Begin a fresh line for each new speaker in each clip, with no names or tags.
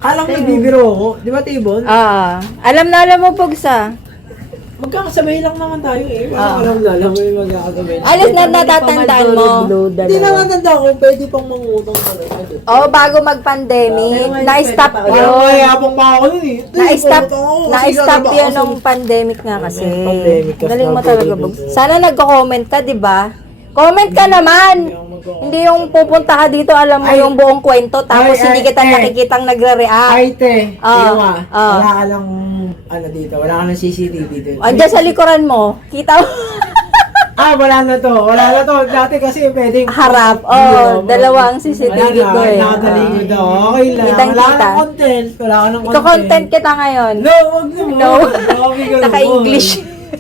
Alam mo, bibiro ako. Di ba, Tibon?
Alam na alam mo, Pugsa.
Magkakasabay lang naman tayo eh. Alam mo yung magkakasabay.
Alis na natatandaan mo.
Hindi na matanda ko, pwede pang mangutang talaga.
Bago mag-pandemic, na-stop
Parang
yun.
mayabang pa ako nun eh.
Na-stop yun nung pandemic nga kasi.
Pandemic kasi
Galing mo
na
talaga,
pandemic.
Bugs. Sana nagko-comment ka, di ba? Comment ka naman! Hindi yung pupunta ka dito, alam mo yung buong kwento, tapos hindi kita nakikitang nagre-react.
Ay, te.
Ah,
Wala ka lang, dito. Wala ka ng CCTV dito.
Andiyan sa likuran mo, kita mo.
Wala na to. Wala na to. Dati kasi pwedeng...
Harap. Dalawang CCTV ko eh.
Nakataligod ako. Okay lang.
Kitang-kita.
Wala ka ng content. Wala ka ng content.
Iko-content kita ngayon.
No, wag naman.
No.
Grabe ka
Naka-English.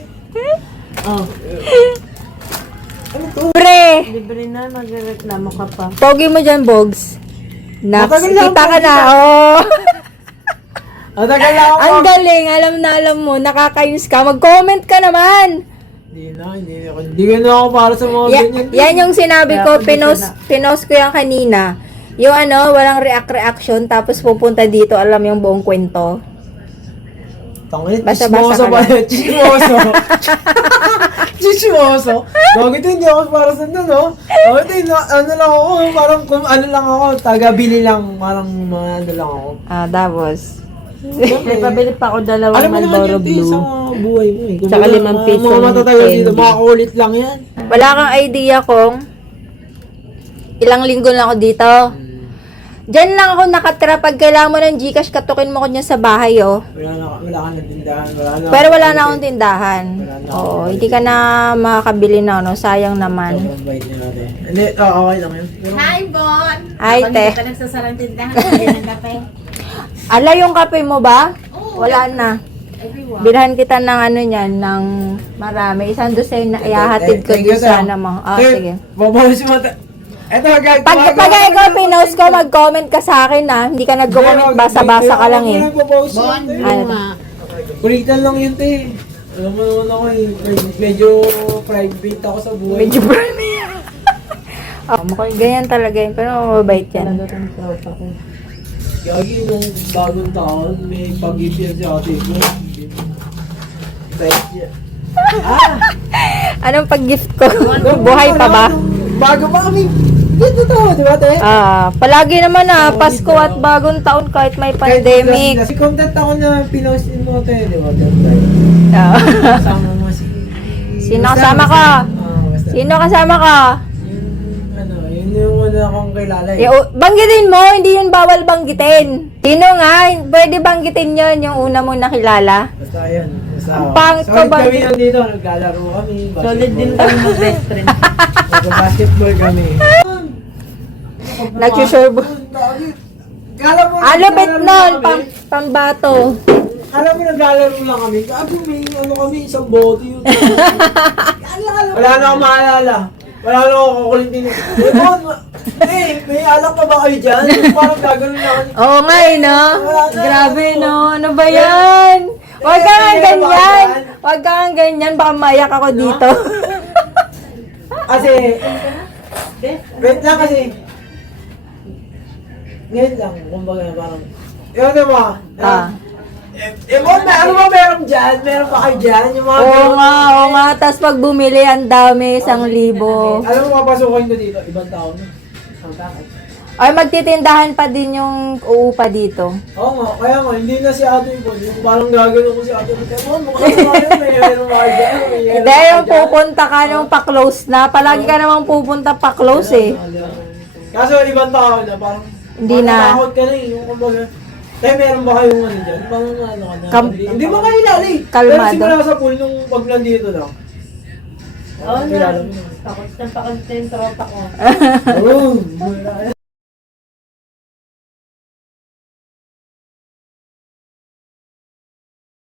Ano to?
Pre!
Libre na, magreklamo ka pa.
Pogi mo dyan, Bogs.
Matagal lang,
Kita ka
pogi
na,
ka. Matagal lang ako.
Ang galing, alam mo, nakakayos ka. Mag-comment ka naman.
Hindi na ako para sa mga ganyan.
Yan yung sinabi ko, pinost ko yan kanina. Yung walang reaction, tapos pupunta dito, alam yung buong kwento.
Tangit,
Basa-basa
chismoso
ka
ba
lang.
yun? Chismoso. Chismoso. Bakit hindi ako para sa no? Bakit ano lang ako, parang kung ano lang ako, taga-bili lang, parang mga ano lang ako.
Tapos.
May pabili pa ako dalawang
Alam mo naman
Marlboro
yun,
Blue.
sa mga buhay mo eh.
Tsaka 5 piso
Mga
ng
matatayo dito,
candy.
mga kulit lang yan.
Wala kang idea kung ilang linggo na ako dito. Diyan lang ako nakatira. Pag kailangan mo ng Gcash, katukin mo ko niya sa bahay, oh.
Wala ka ng tindahan,
Pero wala na akong tindahan.
Wala na
Oo,
akong
hindi ka na makakabili na, no? Sayang naman.
Sobrang bait niya natin. Hindi, okay lang yun. Pero,
Hi, Bon!
Hi, te.
Pag nagsasarang tindahan, bigyan ng kape.
Ala yung kape mo ba? Wala na.
Everyone.
Bilhan kita ng niyan, ng marami. Isang dosen na ihahatid ko
thank you,
doon
sir.
sana mo. Sige.
Babawas mo. Eto, guys.
Pag ikaw pinost ko, mag-comment ka sa akin, ha? Hindi ka nag-comment, basa-basa ka lang, eh.
Bon,
Ano?
blue nga.
Kulitan lang yun, te. Alam mo naman ako eh. Medyo private ako sa buhay.
Medyo burny. Mukhang ganyan talaga yun, pero mababait yan.
Gagi nung bagong taon, may pag-gift yan si ate ko. Bait niya.
Anong pag-gift ko? Buhay pa ba?
Bago pa kami. Dito to, di ba, te?
Palagi naman Pasko at bagong taon kahit may pandemic.
Kasi content ako na pinostin mo, te, di ba? Kasama mo si...
Sino kasama ka?
Basta.
Sino kasama ka?
Yun yung una akong kilala eh.
Banggitin mo, hindi yun bawal banggitin. Sino nga? Pwede banggitin yun, yung una mong nakilala.
Basta yun.
Ang pangit ka
Solid
ba?
kami yan dito, naglalaro kami.
Solid din kami mag-best friend.
Nag-basketball kami.
Nagsusurbo.
Kala mo,
Alupit
naglalaro
nun,
kami.
pambato.
Kala mo naglalaro lang kami. Gago may kami, isang bote yun. Wala na akong maalala. Wala na akong kukulitin. May alak pa ba kayo dyan? Parang gagawin na ako.
Oo nga no? Grabe no? Ano ba yan? Huwag ka nga ganyan. Huwag ka nga ganyan. Baka mayak ako dito.
Kasi, wait lang kasi. Ngayon lang, kumbaga parang, yun diba? Ano ba meron dyan? Meron pa kayo dyan? Yung mga
Oo nga. Tapos pag bumili, ang dami, 1,000.
Alam mo, mapasukin ko dito, ibang tao na. Ang bakit?
Ay, magtitindahan pa din yung uupa dito.
Oo nga, kaya nga, hindi na si Ate Ipon. Yung parang gagano ko si Ate Ipon. Kaya mukha sa kayo, may meron pa kayo dyan.
Hindi, yung pupunta ka nung pa-close na. Palagi ka namang pupunta pa-close eh.
Kaso ibang tao na, parang
Hindi na.
Takot ka na eh, yung kumbaga. Tayo meron ba kayong ano dyan? Parang ano ka na? Hindi mo kanilala eh.
Kalmado.
Pero simula sa pool nung pag nandito lang.
Oo na.
Kilala mo na.
Pakot na pakot na yung tropa ko.
Oo.